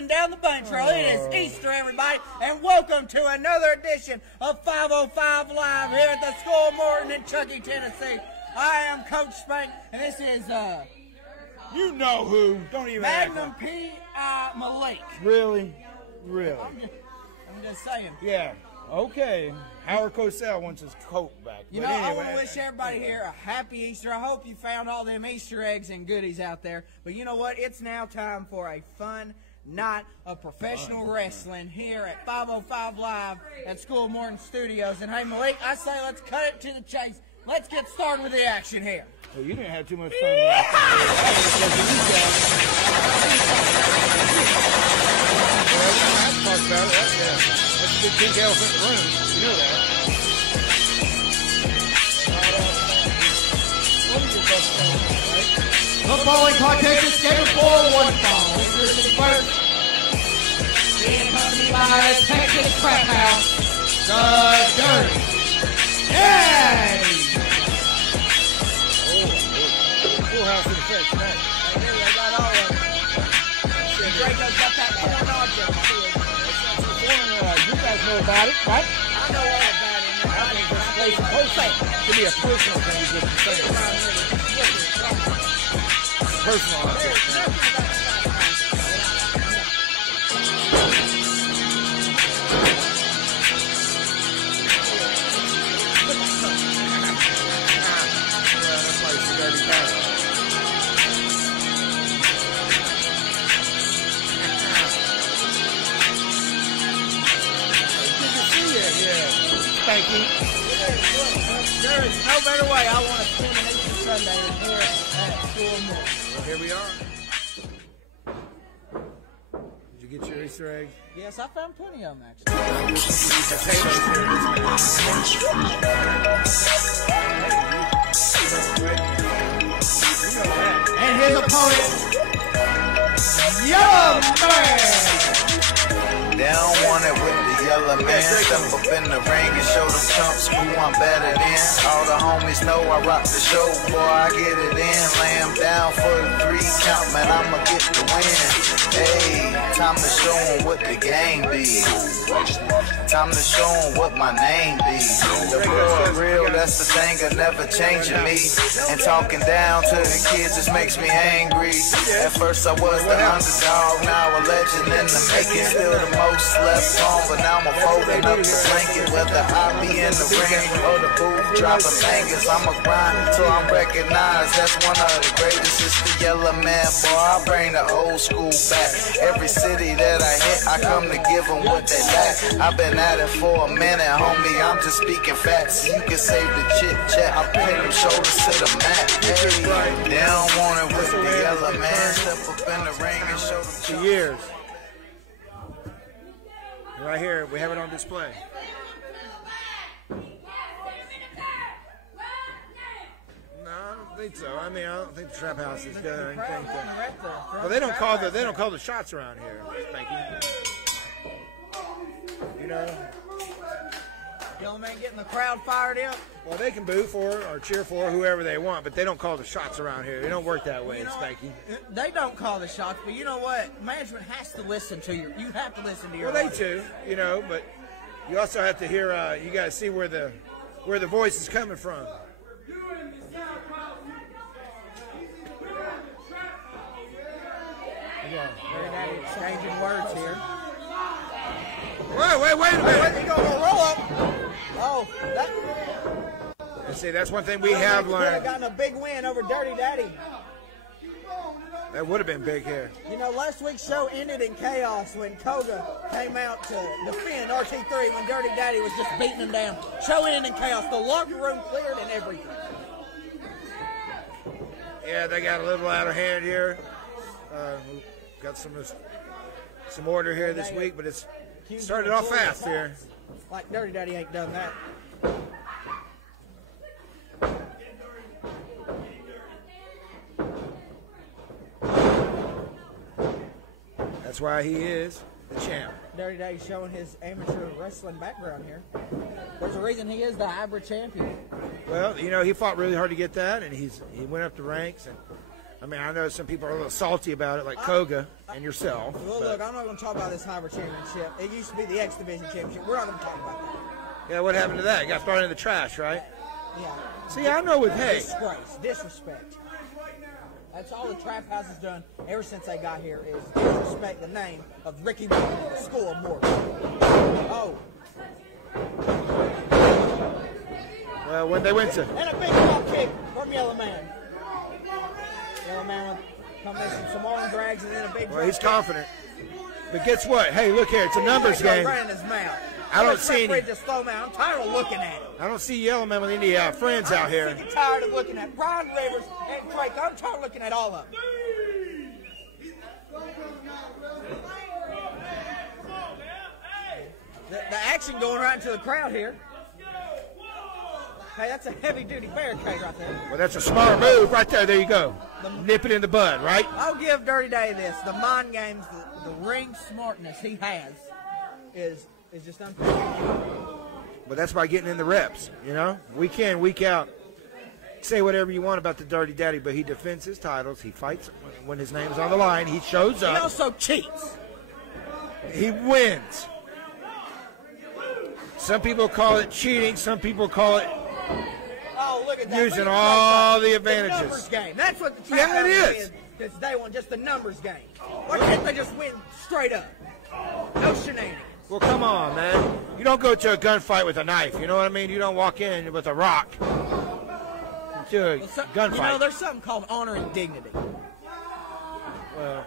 and down the bunch roll. It is Easter, everybody, and welcome to another edition of 505 Live here at the School of Morton in Chuckey, Tennessee. I am Coach Spank, and this is, you know who. Don't even Magnum P.I. Malik. Really? Really? I'm just saying. Yeah. Okay. Howard Cosell wants his coat back. You know, anyway, I want to wish everybody here a happy Easter. I hope you found all them Easter eggs and goodies out there. But you know what? It's now time for a fun night of professional wrestling here at 505 Live at School of Morton Studios. And hey, Malik, I say let's cut it to the chase. Let's get started with the action here. Well, you didn't have too much fun last time. Talk about it. That's a big pink elephant in the room. You know that. The following contest is scheduled for one fall. Introducing first, being accompanied by the Texas Crap House, the Dirty Daddy. Full house in effect tonight. I got all of them. Draco's got that corn object. You guys know about it, right? I know all about it. I think this place is wholesale. It could be a personal thing, just to say it. Personal object. That's why it's a dirty bag. Thank you. There is no better way I want to spend an Easter Sunday than here at School of Morton. Well, here we are. Did you get your Easter eggs? Yes, I found plenty of them, actually. And his opponent, Yela Man. They don't want it with the Yela Man. Step up in the ring and show them chumps who I'm better than. All the homies know I rock the show, boy, I get it in. Lay 'em down for the 3 count, man, I'ma get the win. Hey, time to show 'em what the game be. Time to show 'em what my name be. The boy real, that's the thing of never changing me. And talking down to the kids just makes me angry. At first I was the underdog, now a legend in the making. Still the most slept on, but now I'm folding up the blanket. Whether I be in the ring or the booth dropping bangers, I'ma grind till I'm recognized. That's one of the greatest. It's the Yela Man, boy. I bring the old school back. Every city that I hit, I come to give them what they lack. I've been at it for a minute, homie. I'm just speaking facts. You can save the chit chat. I'm putting them shoulders to the mat. Hey, they don't want it with the Yela Man. Step up in the ring and show them. For years. Right here, we have it on display. No, I don't think so. I mean, I don't think the trap house has done anything. Well, they don't call the shots around here. Thank you. You know. Yela Man getting the crowd fired up. Well, they can boo for or cheer for whoever they want, but they don't call the shots around here. They don't work that way, Spanky. They don't call the shots, but you know what? Management has to listen to you. You have to listen to your. Well, they too, you know, but you also have to hear. You got to see where the voice is coming from. They're exchanging words here. Wait a minute. He gonna roll up. Oh, that. See, that's one thing we have Could have learned. gotten a big win over Dirty Daddy. That would have been big here. You know, last week's show ended in chaos when Koga came out to defend RT3 when Dirty Daddy was just beating him down. Show ended in chaos. The locker room cleared and everything. Yeah, they got a little out of hand here. Got some order here this week, but it's started off fast here. Like Dirty Daddy ain't done that. That's why he is the champ. Dirty Daddy showing his amateur wrestling background here. There's a reason he is the hybrid champion. Well, you know, he fought really hard to get that, and he went up the ranks, and I mean, I know some people are a little salty about it, like Koga and yourself. Well, look, I'm not going to talk about this Hybrid Championship. It used to be the X Division Championship. We're not going to talk about that. Yeah, what happened to that? It got thrown in the trash, right? Yeah. See, I know with hay. Disgrace, disrespect. That's all the Trap House has done ever since they got here is disrespect the name of Ricky Morton, the school of Morton. Oh. Well, when they went to... And a big drop kick from Yela Man. Yela Man with combination some arm drags and then a big drop Well, he's kick. confident. But guess what? Hey, look here. It's a numbers game. Right in his mouth. I don't see any... Just throw him out. I'm tired of looking at him. I don't see Yellow Man with any friends out here. I'm sick and tired of looking at Brian Rivers and Drake. I'm tired of looking at all of them. The action going right into the crowd here. Hey, that's a heavy-duty barricade right there. Well, that's a smart move right there. There you go. Nip it in the bud, right? I'll give Dirty Daddy this. The mind games, the ring smartness he has is just unbelievable. But that's by getting in the reps, you know? Week in, week out. Say whatever you want about the Dirty Daddy, but he defends his titles. He fights when his name's on the line. He shows up. He also cheats. He wins. Some people call it cheating. Some people call it look at that. Using all the advantages. The numbers game. That's what the Yeah, Trap it House is. Because they want just the numbers game. Why can't they just win straight up? No shenanigans. Well, come on, man. You don't go to a gunfight with a knife. You know what I mean? You don't walk in with a rock to a gunfight. You know, there's something called honor and dignity. Well,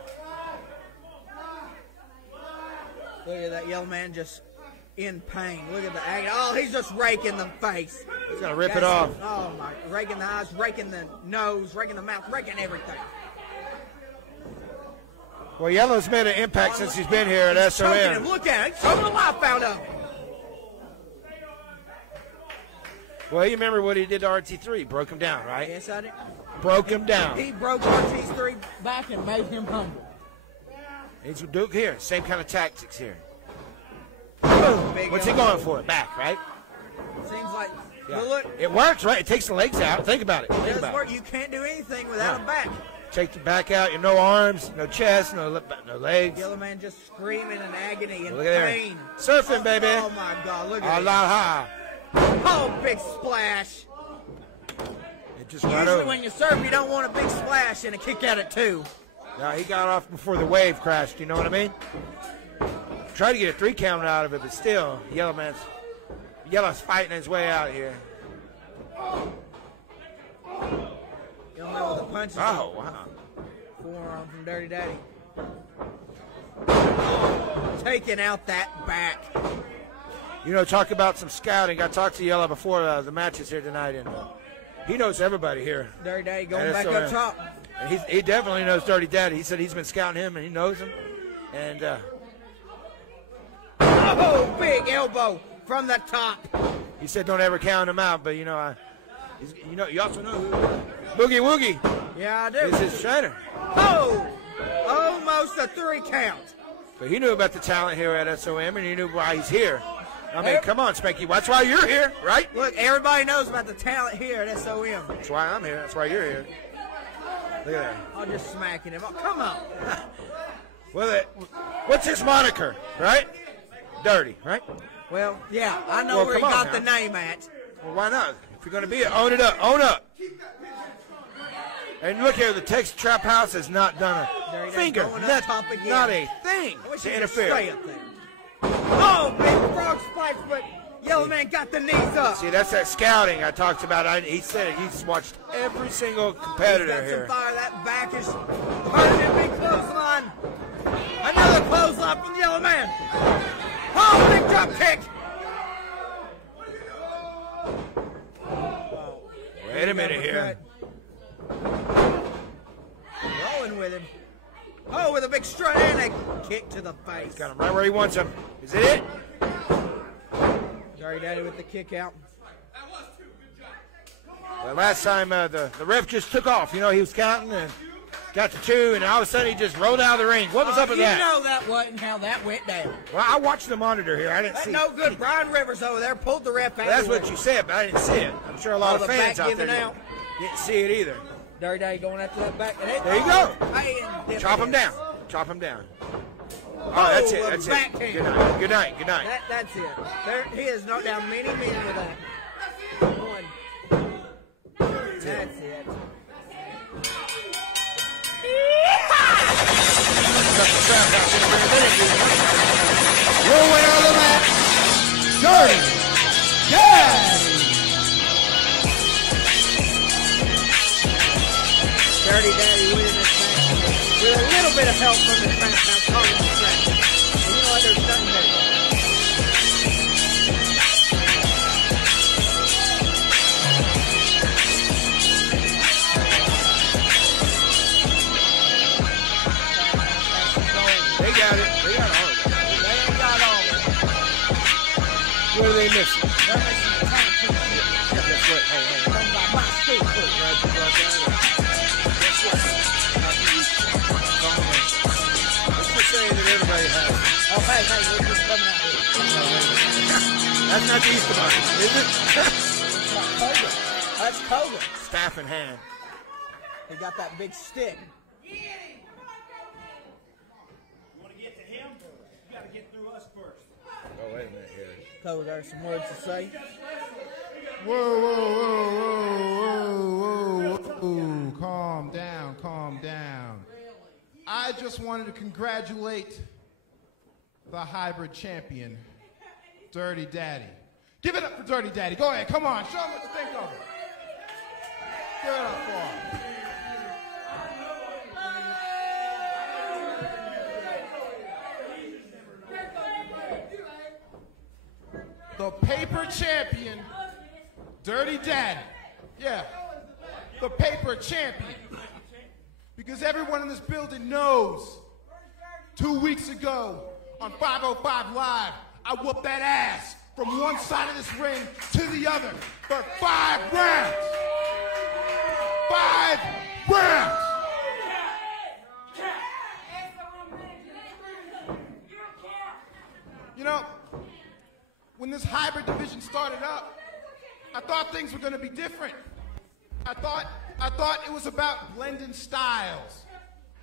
look at that yellow man just in pain. Look at the agony. Oh, he's just raking the face. he's going to rip it off. Oh, my. Raking the eyes, raking the nose, raking the mouth, raking everything. Well, Yellow's made an impact since he's been here at SOM. Choking him. Look at him. He's choking the life out of him. Well, you remember what he did to RT3. Broke him down, right? Yes, I did. Broke him down. He broke RT3 back and made him humble. He's Duke here. Same kind of tactics here. Big What's he going for? Back, right? Seems like, Yeah. well, look, It works, right? It takes the legs out. Think about it. it Think does about work. it. You can't do anything without Yeah. a back. Take the back out. You no arms, no chest, no legs. Yellow man just screaming in agony and Look at pain. there. Surfing, baby. Oh, my God. Look at it. Allah. Oh, big splash. It just right Usually over. when you surf, you don't want a big splash and a kick at it, too. No, he got off before the wave crashed. You know what I mean? Tried to get a 3 count out of it, but still, Yellow's fighting his way out here. Yellow man with the punches. Oh, wow. Forearm from Dirty Daddy. Taking out that back. You know, talk about some scouting. I talked to Yella before the matches here tonight, and he knows everybody here. Dirty Daddy going And back so, up top. And he definitely knows Dirty Daddy. He said he's been scouting him, and he knows him. And Oh, big elbow from the top. he said don't ever count him out. But you know, you also know who Boogie Woogie Yeah, I do. is his trainer. Oh, almost a 3 count. So he knew about the talent here at SOM, and he knew why he's here. I mean, come on, Spanky. That's why you're here, right? Look, everybody knows about the talent here at SOM. That's why I'm here. That's why you're here. Look at that. I'm just smacking him. Oh, come on. Well, what's his moniker, right? Dirty, right? Well, yeah, I know Well, where he come on got now. the name at. Well, why not? If you're going to be it, own it up. Own up. And look here, the Texas Trap House has not done There a he goes, finger. going up top again. Not a thing I wish to he could stay interfere. up there. Oh, big frog splash, but Yellow Man got the knees up. See, that's that scouting I talked about. He said it. He's watched every single competitor Got some here. fire. That back is hurting him. Big clothesline. Another clothesline from the Yellow Man. Oh, big drop kick. Wait a minute here. Rolling with him. Oh, with a big strut and a kick to the face. Got him right where he wants him. Is it it? Dirty Daddy with the kick out. Well, last time the ref just took off. You know, he was counting and got to 2, and all of a sudden he just rolled out of the ring. What was up with You that? know that wasn't how that went down. Well, I watched the monitor here. I didn't That's see no it. good. Brian Rivers over there pulled the ref out. That's of the what way. you said, but I didn't see it. I'm sure a lot Oh, of the fans back out there giving out. didn't see it either. Dirty Daddy going after that back. There you go. Chop him down. Chop him down. Oh, that's it. That's it. Good night. Good night. Good night. That's it. He has knocked down many men with that. One. That's it. Your winner of the match, Dirty Daddy. Dirty Daddy winning this match with a little bit of help from the trap house calling the track. And you know what? There's nothing there. They got it. They got all of it. They ain't got all of it. What are they missing? They're missing the tank. Guess what? Hey. Talking about my feet. Guess what? Let's just say that everybody has it. Oh, hey, we're just coming out here. That's not the Easter Bunny, is it? That's Koga. Staff in hand. He got that big stick. Oh, wait a minute here. Koga, there's some words to say. Whoa. Calm down, calm down. I just wanted to congratulate the hybrid champion, Dirty Daddy. Give it up for Dirty Daddy. Go ahead, come on, show him what you think of him. Give it up for him. The paper champion, Dirty Daddy. Yeah, the paper champion. Because everyone in this building knows 2 weeks ago on 505 Live, I whooped that ass from one side of this ring to the other for 5 rounds. 5 rounds. You know, when this hybrid division started up, I thought things were going to be different. I thought it was about blending styles.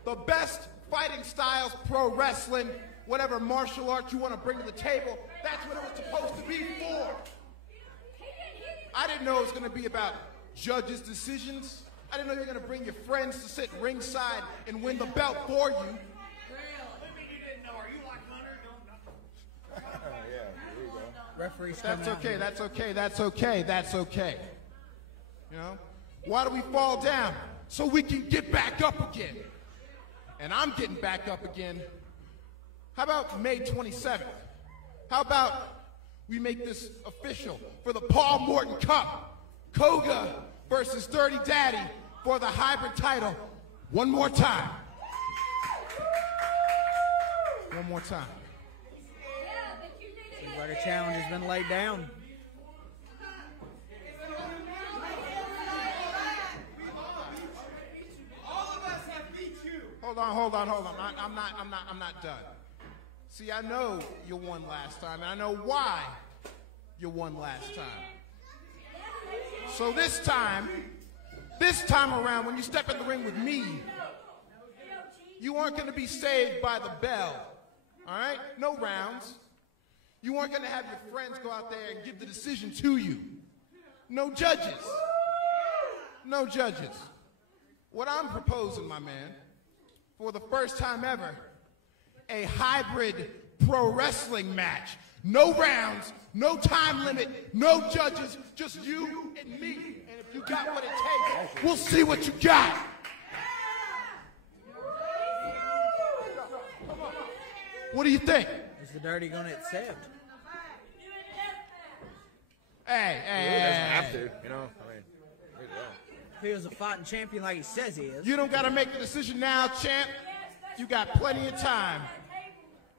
The best fighting styles, pro wrestling, whatever martial arts you want to bring to the table, that's what it was supposed to be for. I didn't know it was going to be about judges' decisions. I didn't know you were going to bring your friends to sit ringside and win the belt for you. Referee's That's okay, that's okay, that's okay, that's okay. You know? Why do we fall down? So we can get back up again. And I'm getting back up again. How about May 27th? How about we make this official for the Paul Morton Cup? Koga versus Dirty Daddy for the hybrid title. One more time. One more time. Seems like a challenge has been laid down. Hold on. I'm not done. See, I know you won last time, and I know why you won last time. So this time around, when you step in the ring with me, you aren't going to be saved by the bell. All right? No rounds. You aren't going to have your friends go out there and give the decision to you. No judges. No judges. What I'm proposing, my man, for the first time ever, a hybrid pro wrestling match. No rounds, no time limit, no judges, just you and me. And if you got what it takes, we'll see what you got. What do you think? Is the Dirty going to accept? Hey. He doesn't have to, you know. I mean, If he was a fighting champion like he says he is. You don't got to make the decision now, champ. You got plenty of time.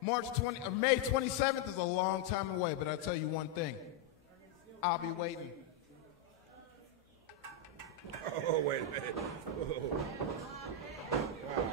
May 27th is a long time away, but I'll tell you one thing. I'll be waiting. Oh, wait a minute. Whoa. Wow.